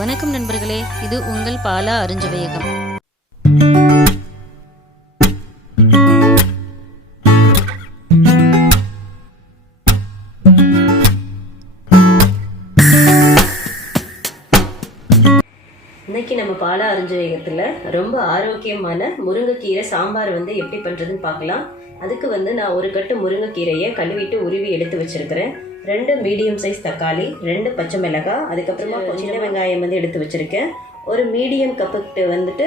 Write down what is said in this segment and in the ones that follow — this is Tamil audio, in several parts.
வணக்கம் நண்பர்களே, இது உங்கள் பாலா அருஞ்சுவையகம். இன்னைக்கு நம்ம பாலா அருஞ்சுவையகத்தில் ரொம்ப ஆரோக்கியமான முருங்கைக்கீரை சாம்பார் எப்படி பண்ணுறதுன்னு பார்க்கலாம். அதுக்கு நான் ஒரு கட்டு முருங்கைக்கீரையை கழுவிட்டு உருவி எடுத்து வச்சிருக்கிறேன். 2 மீடியம் சைஸ் தக்காளி, 2 பச்சை மிளகாய், அதுக்கப்புறமா சின்ன வெங்காயம் எடுத்து வச்சிருக்கேன். ஒரு மீடியம் கப்புக்கு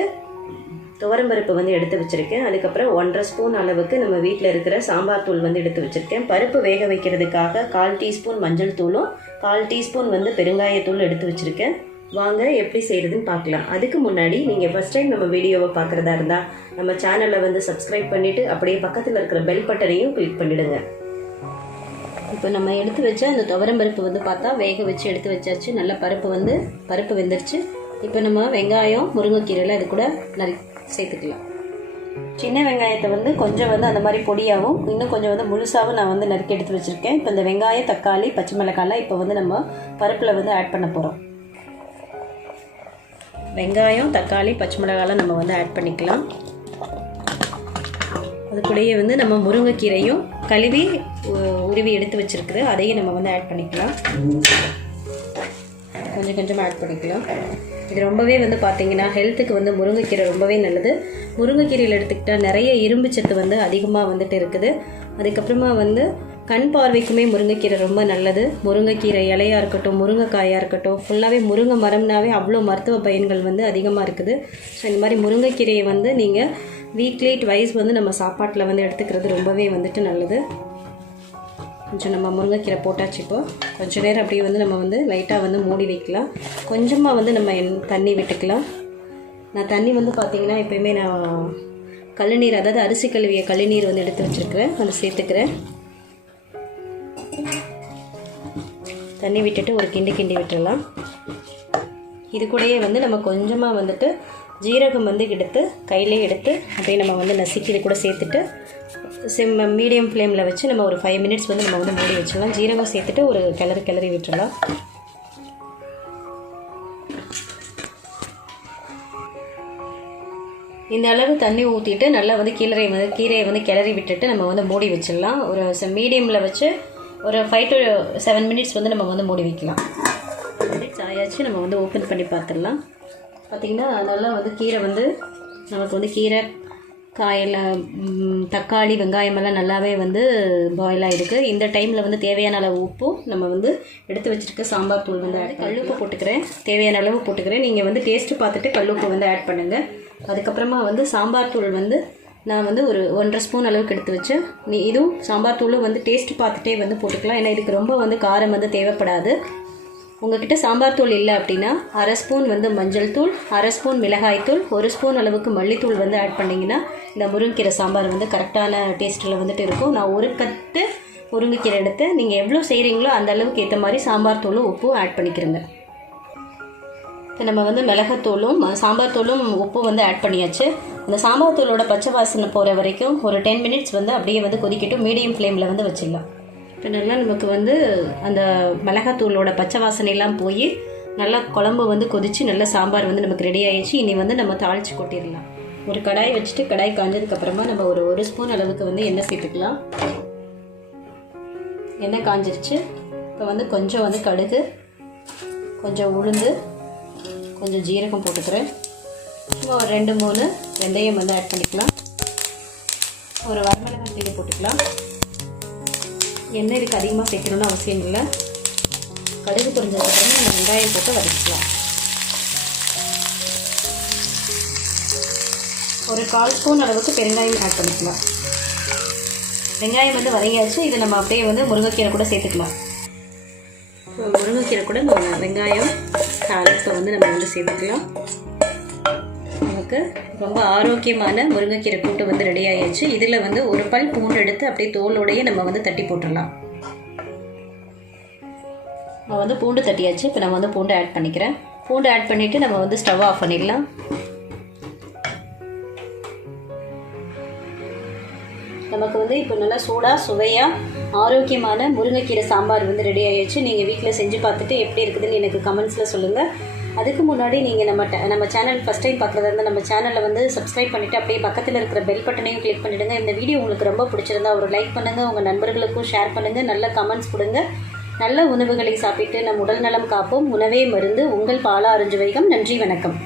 துவரம்பருப்பு எடுத்து வச்சிருக்கேன். அதுக்கப்புறம் 1.5 ஸ்பூன் அளவுக்கு நம்ம வீட்டில் இருக்கிற சாம்பார் தூள் எடுத்து வச்சிருக்கேன். பருப்பு வேக வைக்கிறதுக்காக 1/4 டீஸ்பூன் மஞ்சள் தூளும் 1/4 டீஸ்பூன் பெருங்காயத்தூள் எடுத்து வச்சிருக்கேன். வாங்க எப்படி செய்யறதுன்னு பார்க்கலாம். அதுக்கு முன்னாடி நீங்கள் ஃபர்ஸ்ட் டைம் நம்ம வீடியோவை பார்க்குறதா இருந்தால் நம்ம சேனலை சப்ஸ்கிரைப் பண்ணிவிட்டு அப்படியே பக்கத்தில் இருக்கிற பெல் பட்டனையும் கிளிக் பண்ணிவிடுங்க. இப்போ நம்ம எடுத்து வச்ச அந்த துவரம்பருப்பு பார்த்தா வேக வச்சு எடுத்து வச்சாச்சு. நல்ல பருப்பு வெந்துருச்சு. இப்போ நம்ம வெங்காயம் முருங்கைக்கீரையில் அது கூட சேர்த்துக்கலாம். சின்ன வெங்காயத்தை கொஞ்சம் அந்த மாதிரி பொடியாகவும் இன்னும் கொஞ்சம் முழுசாகவும் நான் நறுக்கி எடுத்து வச்சுருக்கேன். இப்போ இந்த வெங்காயம், தக்காளி, பச்சை மிளகாய்லாம் இப்போ நம்ம பருப்பில் ஆட் பண்ண போகிறோம். வெங்காயம், தக்காளி, பச்சை மிளகாலாம் நம்ம ஆட் பண்ணிக்கலாம். அது கூடயே நம்ம முருங்கைக்கீரையும் கழுவி உருவி எடுத்து வச்சிருக்குது அதையும் நம்ம ஆட் பண்ணிக்கலாம். கொஞ்சம் கொஞ்சமாக ஆட் பண்ணிக்கலாம். இது ரொம்பவே பார்த்தீங்கன்னா ஹெல்த்துக்கு முருங்கைக்கீரை ரொம்பவே நல்லது. முருங்கைக்கீரையில் எடுத்துக்கிட்டால் நிறைய இரும்பு சத்து அதிகமாக இருக்குது. அதுக்கப்புறமா கண் பார்வைக்குமே முருங்கைக்கீரை ரொம்ப நல்லது. முருங்கைக்கீரை இலையாக இருக்கட்டும், முருங்கைக்காயாக இருக்கட்டும், ஃபுல்லாகவே முருங்கை மரம்னாவே அவ்வளோ மருத்துவ பயன்கள் அதிகமாக இருக்குது. ஸோ இந்த மாதிரி முருங்கைக்கீரையை நீங்கள் வீக்லி ட்வைஸ் நம்ம சாப்பாட்டில் எடுத்துக்கிறது ரொம்பவே நல்லது. கொஞ்சம் நம்ம முருங்கைக்கீரை போட்டாச்சு. இப்போ கொஞ்சம் நேரம் அப்படியே நம்ம லைட்டாக மூடி வைக்கலாம். கொஞ்சமாக நம்ம தண்ணி விட்டுக்கலாம். நான் தண்ணி பார்த்தீங்கன்னா எப்போயுமே நான் கழுநீர், அதாவது அரிசி கழுவிய கழுநீர் எடுத்து வச்சுருக்கிறேன். அதை சேர்த்துக்கிறேன். தண்ணி விட்டுட்டு ஒரு கிண்டி விட்டுடலாம். இது கூடயே நம்ம கொஞ்சமாக ஜீரகம் எடுத்து கையிலே எடுத்து அப்படியே நம்ம நசுக்கி இது கூட சேர்த்துட்டு மீடியம் ஃப்ளேமில் வச்சு நம்ம ஒரு 5 மினிட்ஸ் நம்ம மூடி வச்சிடலாம். ஜீரகம் சேர்த்துட்டு ஒரு கிளறி விட்டுடலாம். இந்த அளவு தண்ணி ஊற்றிட்டு நல்லா கீரையை கிளறி விட்டுட்டு நம்ம மூடி வச்சிடலாம். ஒரு மீடியமில் வச்சு ஒரு 5 to 7 மினிட்ஸ் நம்ம மூடி வைக்கலாம். மினிட்ஸ் ஆயாச்சு. நம்ம ஓப்பன் பண்ணி பார்த்துடலாம். பார்த்திங்கன்னா நல்லா கீரை நமக்கு கீரை, காயில், தக்காளி, வெங்காயமெல்லாம் நல்லாவே பாயில் ஆகிருக்கு. இந்த டைமில் தேவையான அளவு உப்பும் நம்ம எடுத்து வச்சுருக்க சாம்பார் தூள் கல்லுப்பு போட்டுக்கிறேன். தேவையான அளவு போட்டுக்கிறேன். நீங்கள் டேஸ்ட்டு பார்த்துட்டு கல்லுப்பு ஆட் பண்ணுங்கள். அதுக்கப்புறமா சாம்பார் தூள் நான் ஒரு 1.5 ஸ்பூன் அளவுக்கு எடுத்து வச்சு இதுவும் சாம்பார் தூளும் டேஸ்ட் பார்த்துட்டே போட்டுக்கலாம். ஏன்னா இதுக்கு ரொம்ப காரம் தேவைப்படாது. உங்கள்கிட்ட சாம்பார் தூள் இல்லை அப்படின்னா 1/2 ஸ்பூன் மஞ்சள் தூள், 1/2 ஸ்பூன் மிளகாய் தூள், 1 ஸ்பூன் அளவுக்கு மல்லித்தூள் ஆட் பண்ணிங்கன்னா இந்த முருங்கைக்கீரை சாம்பார் கரெக்டான டேஸ்ட்டில் இருக்கும். நான் ஒரு கட்டு முருங்கைக்கீரை எடுத்து நீங்கள் எவ்வளோ செய்கிறீங்களோ அந்த அளவுக்கு ஏற்ற மாதிரி சாம்பார் தூளும் உப்பும் ஆட் பண்ணிக்கிறோங்க. இப்போ நம்ம மிளகாத்தூளும் சாம்பார் தூளும் உப்பும் ஆட் பண்ணியாச்சு. அந்த சாம்பார் தூளோட பச்சை வாசனை போகிற வரைக்கும் ஒரு 10 மினிட்ஸ் அப்படியே கொதிக்கட்டும். மீடியம் ஃப்ளேமில் வச்சிடலாம். இப்போ நல்லா நமக்கு அந்த மிளகாத்தூளோட பச்சை வாசனையெல்லாம் போய் நல்லா குழம்பு கொதித்து நல்லா சாம்பார் நமக்கு ரெடி ஆகிடுச்சு. இனி நம்ம தாளித்து கொட்டிடலாம். ஒரு கடாய் வச்சுட்டு கடாய் காஞ்சதுக்கப்புறமா நம்ம ஒரு ஸ்பூன் அளவுக்கு எண்ணெய் சேர்த்துக்கலாம். எண்ணெய் காஞ்சிருச்சு. இப்போ கொஞ்சம் கடுகு, கொஞ்சம் உளுந்து, கொஞ்சம் ஜீரகம் போட்டுக்கிறேன். சும்மா ஒரு 2-3 வெந்தயம் ஆட் பண்ணிக்கலாம். ஒரு வரமிளகாய் கிள்ளி போட்டுக்கலாம். எண்ணெய் இதுக்கு அதிகமாக சேர்க்கணும்னு அவசியம் இல்லை. கடுகு பொரிஞ்சதுக்கப்புறமா நம்ம வெங்காயம் போட்டு வதக்கிக்கலாம். ஒரு 1/4 ஸ்பூன் அளவுக்கு பெருங்காயம் ஆட் பண்ணிக்கலாம். வெங்காயம் வதங்கியாச்சு. இதை நம்ம அப்படியே முருங்கைக்கீரை கூட சேர்த்துக்கலாம். முருங்கைக்கீரை கூட நம்ம வெங்காயம் தாளிப்பை நம்ம சேர்த்துக்கலாம். நமக்கு ரொம்ப ஆரோக்கியமான முருங்கைக்கீரை கூட்டு ரெடி ஆகிடுச்சு. இதில் ஒரு பல் பூண்டு எடுத்து அப்படியே தோலோடையே நம்ம தட்டி போட்டுடலாம். நம்ம பூண்டு தட்டியாச்சு. இப்போ நம்ம பூண்டு ஆட் பண்ணிக்கிறேன். பூண்டு ஆட் பண்ணிவிட்டு நம்ம ஸ்டவ் ஆஃப் பண்ணிடலாம். நமக்கு இப்போ நல்லா சூடாக சுவையாக ஆரோக்கியமான முருங்கைக்கீரை சாம்பார் ரெடி ஆகிடுச்சு. நீங்கள் வீட்டில் செஞ்சு பார்த்துட்டு எப்படி இருக்குதுன்னு எனக்கு கமெண்ட்ஸில் சொல்லுங்கள். அதுக்கு முன்னாடி நீங்கள் நம்ம சேனல் ஃபஸ்ட் டைம் பார்க்குறதா இருந்தால் நம்ம சேனலில் வந்து சப்ஸ்கிரைப் பண்ணிவிட்டு அப்படியே பக்கத்தில் இருக்கிற பெல் பட்டனையும் கிளிக் பண்ணிவிடுங்க. இந்த வீடியோ உங்களுக்கு ரொம்ப பிடிச்சிருந்தா ஒரு லைக் பண்ணுங்கள், உங்கள் நண்பர்களுக்கும் ஷேர் பண்ணுங்கள், நல்ல கமெண்ட்ஸ் கொடுங்க. நல்ல உணவுகளை சாப்பிட்டு நம் உடல் நலம் காப்போம். உணவே மருந்து. உங்கள் பாலா அருஞ்சுவைக்கம். நன்றி, வணக்கம்.